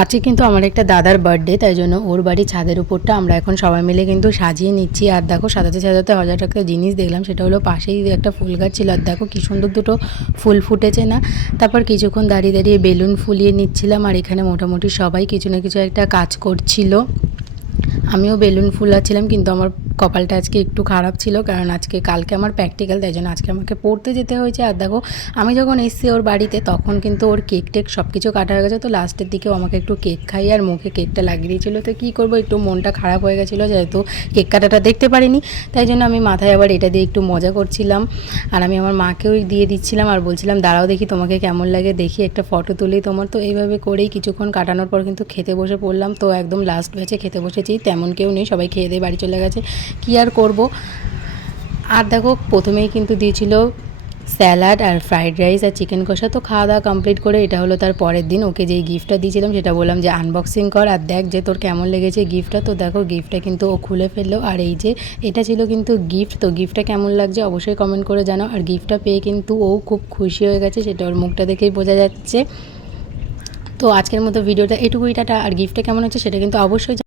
আজকে কিন্তু আমার একটা দাদার বার্থডে, তাই জন্য ওর বাড়ির ছাদের উপরটা আমরা এখন সবাই মিলে কিন্তু সাজিয়ে নিচ্ছি। আর দেখো সাজাতে সাজাতে হাজার টাকা জিনিস দেখলাম, সেটা হলো পাশেই একটা ফুল গাছ ছিল। আর দেখো কি সুন্দর দুটো ফুল ফুটেছে না। তারপর কিছুক্ষণ দাঁড়িয়ে দাঁড়িয়ে বেলুন ফুলিয়ে নিচ্ছিলাম। আর এখানে মোটামুটি সবাই কিছু না কিছু একটা কাজ করছিল। আমিও বেলুন ফুলাচ্ছিলাম, কিন্তু আমার কপালটা আজকে একটু খারাপ ছিল, কারণ কালকে আমার প্র্যাকটিক্যাল, তাই জন্য আজকে আমাকে পড়তে যেতে হয়েছে। আর দেখো আমি যখন এসেছি ওর বাড়িতে তখন কিন্তু ওর কেক টেক সব কিছু কাটা হয়ে গেছে। তো লাস্টের দিকেও আমাকে একটু কেক খাইয়ে আর মুখে কেকটা লাগিয়ে দিয়েছিলো। তো কী করবো, একটু মনটা খারাপ হয়ে গেছিলো যেহেতু কেক কাটাটা দেখতে পারিনি। তাই জন্য আমি মাথায় আবার এটা দিয়ে একটু মজা করছিলাম। আর আমি আমার মাকেও দিয়ে দিচ্ছিলাম আর বলছিলাম দাঁড়াও দেখি তোমাকে কেমন লাগে, দেখি একটা ফটো তুলি তোমার। তো এইভাবে করেই কিছুক্ষণ কাটানোর পর কিন্তু খেতে বসে পড়লাম। তো একদম লাস্ট ব্যাচে খেতে বসেছি, তেমন কেউ নেই, সবাই খেয়ে দিয়ে বাড়ি চলে গেছে। কী আর করব। আর দেখো প্রথমেই কিন্তু দিয়েছিল স্যালাড আর ফ্রাইড রাইস আর চিকেন কষা। তো খাওয়া দাওয়া কমপ্লিট করে এটা হলো তার পরের দিন। ওকে যেই গিফটটা দিয়েছিলাম সেটা বললাম যে আনবক্সিং কর আর দেখ যে তোর কেমন লেগেছে গিফটটা। তো দেখো গিফটটা কিন্তু ও খুলে ফেললো। আর এই যে এটা ছিল কিন্তু গিফট। তো গিফটটা কেমন লাগছে অবশ্যই কমেন্ট করে জানাও। আর গিফটটা পেয়ে কিন্তু ও খুব খুশি হয়ে গেছে, সেটা ওর মুখটা দেখেই বোঝা যাচ্ছে। তো আজকের মতো ভিডিওটা এটুকুই, টাটা। আর গিফটটা কেমন হচ্ছে সেটা কিন্তু অবশ্যই